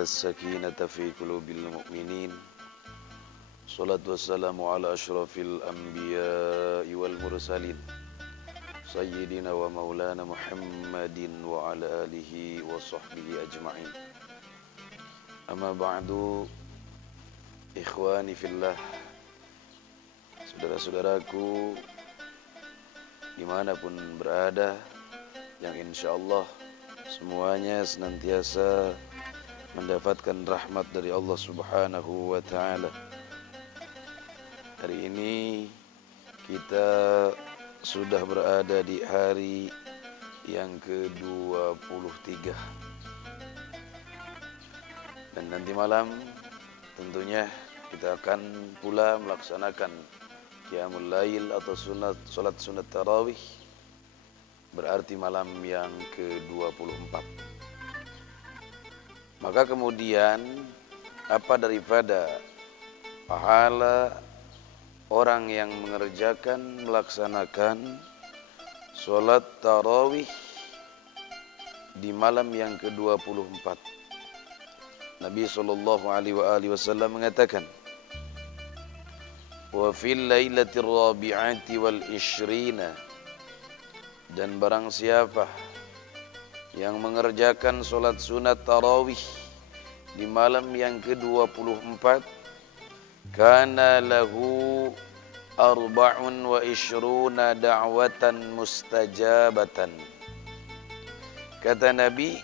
وأنزل السكينة في قلوب المؤمنين. الصلاة والسلام على أشرف الأنبياء والمرسلين سيدنا ومولانا محمد وعلى آله وصحبه أجمعين. أما بعد، ikhwani fillah, saudara-saudaraku dimanapun berada, yang insyaallah semuanya senantiasa mendapatkan rahmat dari Allah Subhanahu wa ta'ala. Hari ini kita sudah berada di hari yang ke-23, dan nanti malam tentunya kita akan pula melaksanakan qiyamul lail atau salat sunat tarawih, berarti malam yang ke-24. Maka kemudian apa daripada pahala orang yang mengerjakan, melaksanakan salat tarawih di malam yang ke-24. Nabi SAW mengatakan, wa fil lailatir rabi'ati wal ishrina, dan barang siapa yang mengerjakan salat sunat tarawih di malam yang ke-24, kana lahu arba'un wa ishruna da'watan mustajabatan. Kata Nabi,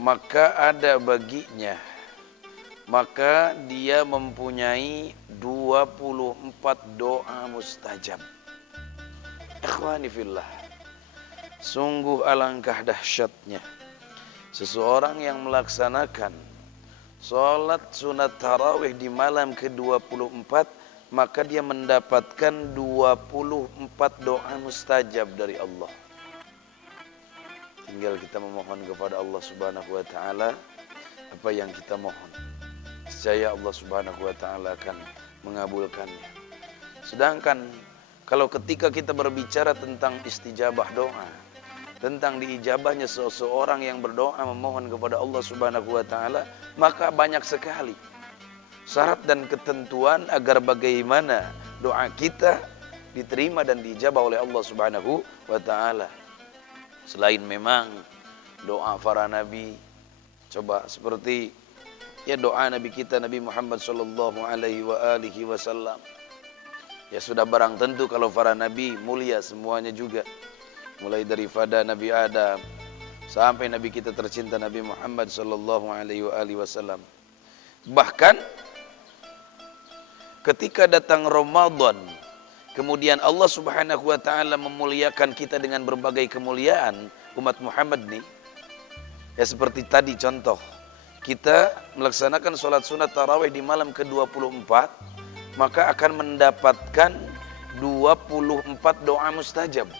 maka ada baginya, maka dia mempunyai 24 doa mustajab. Ikhwani fillah, sungguh alangkah dahsyatnya seseorang yang melaksanakan salat sunat tarawih di malam ke-24, maka dia mendapatkan 24 doa mustajab dari Allah. Tinggal kita memohon kepada Allah Subhanahu wa ta'ala apa yang kita mohon. Niscaya Allah Subhanahu wa ta'ala akan mengabulkannya. Sedangkan kalau ketika kita berbicara tentang istijabah doa, tentang diijabahnya seseorang yang berdoa memohon kepada Allah Subhanahu wa ta'ala, maka banyak sekali syarat dan ketentuan agar bagaimana doa kita diterima dan diijabah oleh Allah Subhanahu wa ta'ala. Selain memang doa para nabi, coba seperti ya doa nabi kita Nabi Muhammad sallallahu alaihi wasallam. Ya sudah barang tentu kalau para nabi mulia semuanya juga. Mulai daripada Nabi Adam sampai nabi kita tercinta Nabi Muhammad sallallahu alaihi wasallam. Bahkan ketika datang Ramadan, kemudian Allah Subhanahu wa ta'ala memuliakan kita dengan berbagai kemuliaan umat Muhammad nih. Ya seperti tadi contoh, kita melaksanakan sholat sunat tarawih di malam ke-24, maka akan mendapatkan 24 doa mustajab.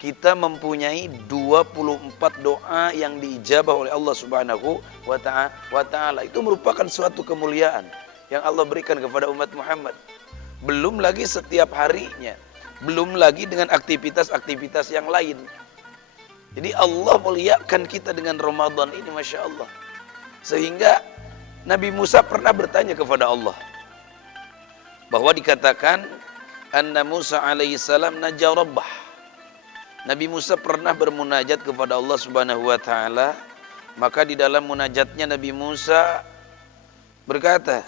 Kita mempunyai 24 doa yang diijabah oleh Allah Subhanahu wa ta'ala. Itu merupakan suatu kemuliaan yang Allah berikan kepada umat Muhammad. Belum lagi setiap harinya, belum lagi dengan aktivitas-aktivitas yang lain. Jadi Allah muliakan kita dengan Ramadan ini, Masya Allah. Sehingga Nabi Musa pernah bertanya kepada Allah, bahwa dikatakan anna Musa alaihissalam naja rabbah. Nabi Musa pernah bermunajat kepada Allah Subhanahu wa ta'ala. Maka di dalam munajatnya Nabi Musa berkata,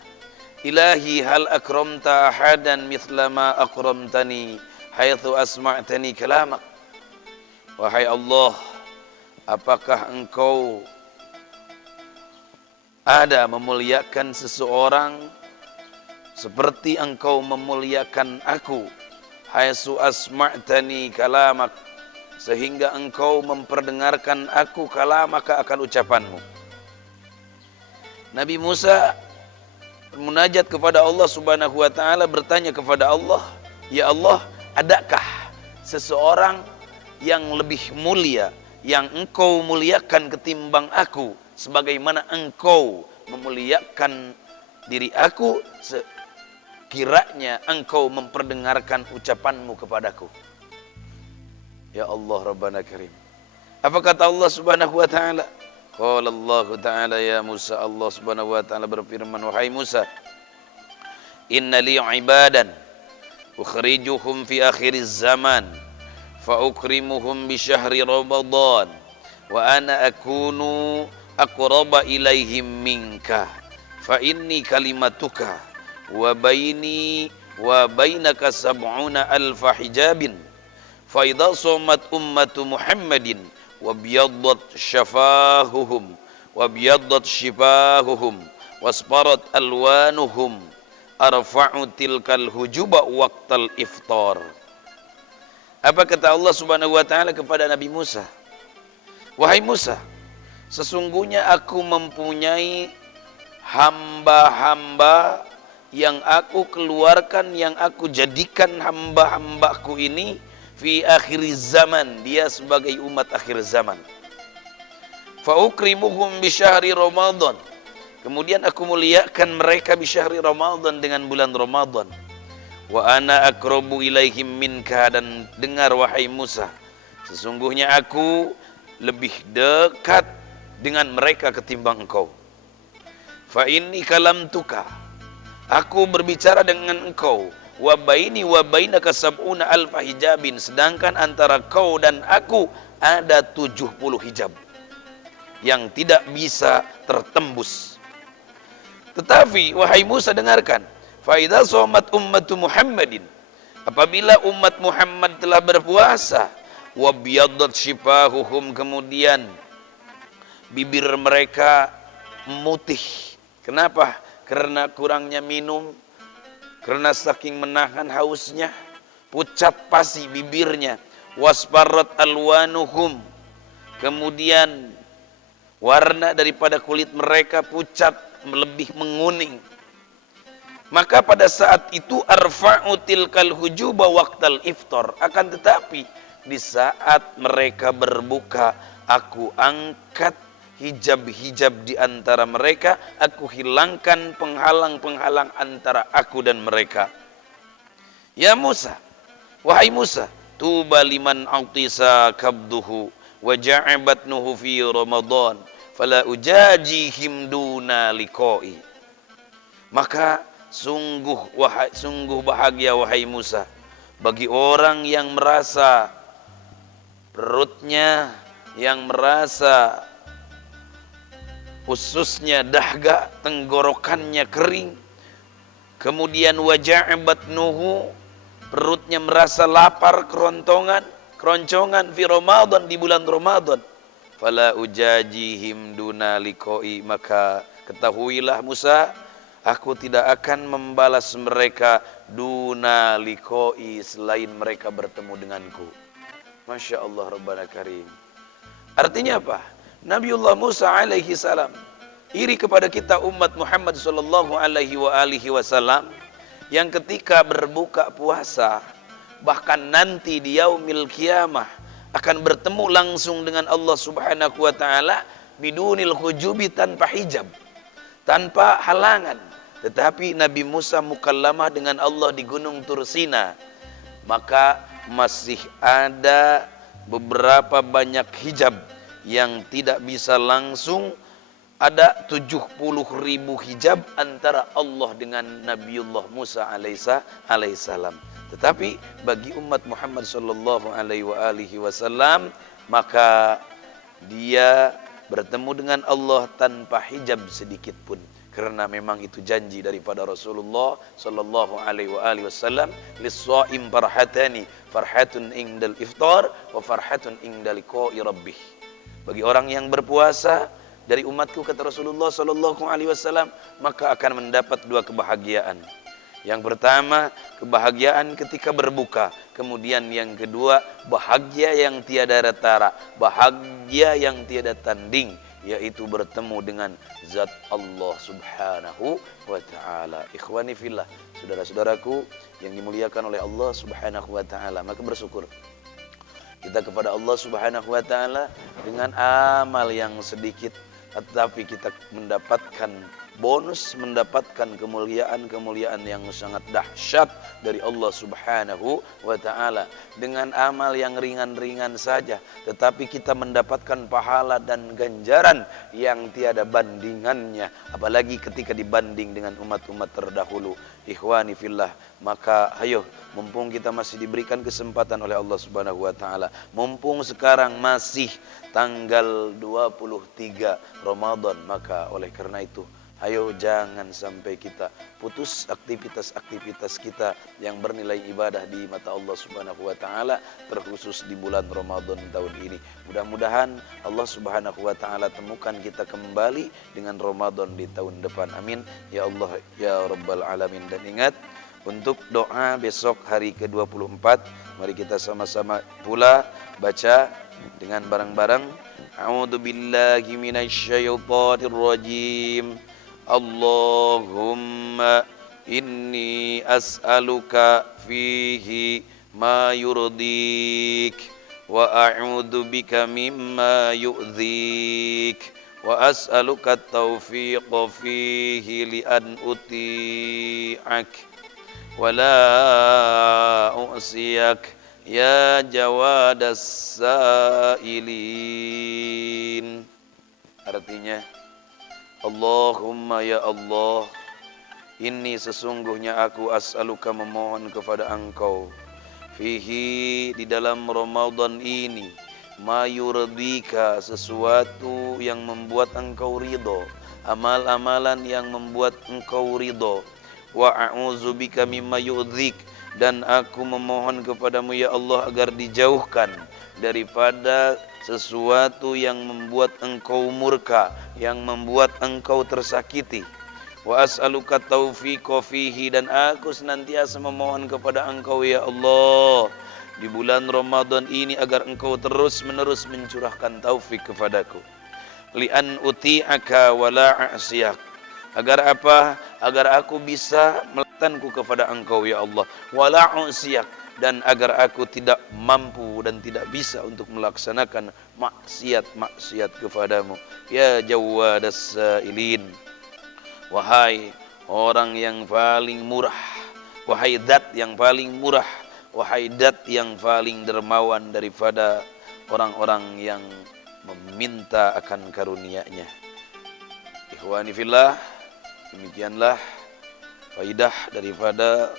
Ilahi hal akramta ahadan mithla ma akramtani haitsu asma'tani kalamak. Wahai Allah, apakah engkau ada memuliakan seseorang seperti engkau memuliakan aku, haitsu asma'tani kalamak, sehingga engkau memperdengarkan aku kalamaka, akan ucapanmu. Nabi Musa munajat kepada Allah Subhanahu wa ta'ala, bertanya kepada Allah, ya Allah, adakah seseorang yang lebih mulia, yang engkau muliakan ketimbang aku, sebagaimana engkau memuliakan diri aku, sekiranya engkau memperdengarkan ucapanmu kepadaku. Ya Allah Rabbana Karim. Apa kata Allah Subhanahu wa ta'ala? Qala Allah Ta'ala ya Musa, Allah Subhanahu wa taala berfirman, wahai Musa, inna li ibadan ukhrijuhum fi akhiriz zaman fa ukrimuhum bi syahri Ramadan wa ana akunu aqraba ilaihim minka fa inni kalimatuka wa baini wa bainaka sab'una alfa hijabin fa idza shamat ummatu Muhammadin wa biyaddat syafahuhum wa biyaddat shifahuhum wasparat alwanuhum arfa'u tilkal hujuba waqtal iftar. Apa kata Allah Subhanahu wa taala kepada Nabi Musa? Wahai Musa, sesungguhnya aku mempunyai hamba-hamba yang aku keluarkan, yang aku jadikan hamba-hambaku ini fi akhir zaman, dia sebagai umat akhir zaman. Fa ukrimuhum bi syahri Ramadan. Kemudian aku muliakan mereka bi syahri Ramadan, dengan bulan Ramadan. Wa ana aqrabu ilaihim minka, dan dengar wahai Musa, sesungguhnya aku lebih dekat dengan mereka ketimbang engkau. Fa inni kalamtuka, aku berbicara dengan engkau, wa baini wa bainaka sab'una alfa hijabin, sedangkan antara kau dan aku ada 70 hijab yang tidak bisa tertembus. Tetapi wahai Musa, dengarkan, fa idza shamat ummatu Muhammadin, apabila umat Muhammad telah berpuasa, wa biyaddat shifahuhum, kemudian bibir mereka memutih. Kenapa? Karena kurangnya minum, karena saking menahan hausnya, pucat pasi bibirnya. Wasparat alwanuhum, kemudian warna daripada kulit mereka pucat, lebih menguning. Maka pada saat itu arfa'u tilkal hujuba waqtal iftar, akan tetapi di saat mereka berbuka, aku angkat hijab-hijab di antara mereka, aku hilangkan penghalang-penghalang antara aku dan mereka. Ya Musa, wahai Musa, tuba liman autisa kabduhu wa ja'abatnuhu fi Ramadan fala ujajihim duna liqa'i. Maka sungguh bahagia wahai Musa bagi orang yang merasa perutnya, yang merasa ususnya dahga, tenggorokannya kering, kemudian wajah batnuhu, perutnya merasa lapar, keroncongan fi Ramadan, di bulan Ramadan. Fala ujajihim duna liqa'i, maka ketahuilah Musa, aku tidak akan membalas mereka duna liqa'i, selain mereka bertemu denganku. Masya Allah Rabbana Karim. Artinya apa? Nabiullah Musa alaihi salam iri kepada kita umat Muhammad sallallahu alaihi wasallam yang ketika berbuka puasa, bahkan nanti di yaumil qiyamah akan bertemu langsung dengan Allah Subhanahu wa taala bidunil hujubi, tanpa hijab, tanpa halangan. Tetapi Nabi Musa mukallamah dengan Allah di Gunung Tursina, maka masih ada beberapa banyak hijab yang tidak bisa langsung. Ada 70.000 hijab antara Allah dengan Nabiullah Musa alaihissalam. Tetapi bagi umat Muhammad sallallahu alaihi wasallam, maka dia bertemu dengan Allah tanpa hijab sedikit pun, karena memang itu janji daripada Rasulullah sallallahu alaihi wasallam, lis-shaim farhatani, farhatun indal iftar wa farhatun indal liqa'i rabbih. Bagi orang yang berpuasa dari umatku, kata Rasulullah sallallahu alaihi wasallam, maka akan mendapat dua kebahagiaan. Yang pertama, kebahagiaan ketika berbuka. Kemudian yang kedua, bahagia yang tiada tara, bahagia yang tiada tanding, yaitu bertemu dengan zat Allah Subhanahu wa taala. Ikhwani fillah, saudara-saudaraku yang dimuliakan oleh Allah Subhanahu wa taala, maka bersyukur kita kepada Allah Subhanahu wa taala dengan amal yang sedikit, tetapi kita mendapatkan bonus mendapatkan kemuliaan-kemuliaan yang sangat dahsyat dari Allah Subhanahu wa taala. Dengan amal yang ringan-ringan saja, tetapi kita mendapatkan pahala dan ganjaran yang tiada bandingannya, apalagi ketika dibanding dengan umat-umat terdahulu. Ikhwani fillah, maka ayo, mumpung kita masih diberikan kesempatan oleh Allah Subhanahu wa taala, mumpung sekarang masih tanggal 23 Ramadan, maka oleh karena itu ayo jangan sampai kita putus aktivitas-aktivitas kita yang bernilai ibadah di mata Allah Subhanahu wa taala, terkhusus di bulan Ramadan tahun ini. Mudah-mudahan Allah Subhanahu wa taala temukan kita kembali dengan Ramadan di tahun depan. Amin ya Allah ya rabbal alamin. Dan ingat, untuk doa besok hari ke-24, mari kita sama-sama pula baca dengan bareng-bareng. A'udzu billahi minasyaitonir rajim. Allahumma inni as'aluka fihi ma yurdik wa a'udzu bika mimma yu'dzik wa as'aluka at-taufiqa fihi li an uti'ak wa la u'siyak ya jawadas sa'ilin. Artinya, Allahumma ya Allah, ini sesungguhnya aku as'aluka memohon kepada Engkau, fihi di dalam Ramadan ini, ma yurdika sesuatu yang membuat Engkau ridho, amal-amalan yang membuat Engkau ridho, wa a'udzubika mimma yu'dzik, dan aku memohon kepadamu ya Allah agar dijauhkan daripada sesuatu yang membuat Engkau murka, yang membuat Engkau tersakiti. Wa as'aluka taufiqa fihi, dan aku senantiasa memohon kepada Engkau ya Allah di bulan Ramadan ini agar Engkau terus-menerus mencurahkan taufik kepadaku. Li'an uti'aka wa la a'siyak. Agar apa? Agar aku bisa melakukanku kepada Engkau ya Allah. Wa la a'siyak, dan agar aku tidak mampu dan tidak bisa untuk melaksanakan maksiat-maksiat kepadamu. Ya jawadas sa'ilin, wahai orang yang paling murah, wahai zat yang paling murah, wahai zat yang paling dermawan daripada orang-orang yang meminta akan karunia-Nya. Ikhwani fillah, demikianlah faidah daripada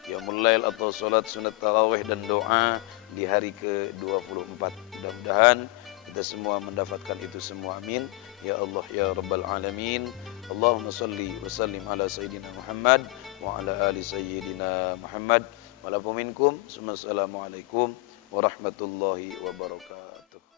Qiyamul Lail atau salat sunat tarawih dan doa di hari ke-24. Mudah-mudahan kita semua mendapatkan itu semua. Amin ya Allah ya rabbal alamin. Allahumma salli wa sallim ala sayyidina Muhammad wa ala ali sayyidina Muhammad. Walaupun minkum. Assalamualaikum warahmatullahi wabarakatuh.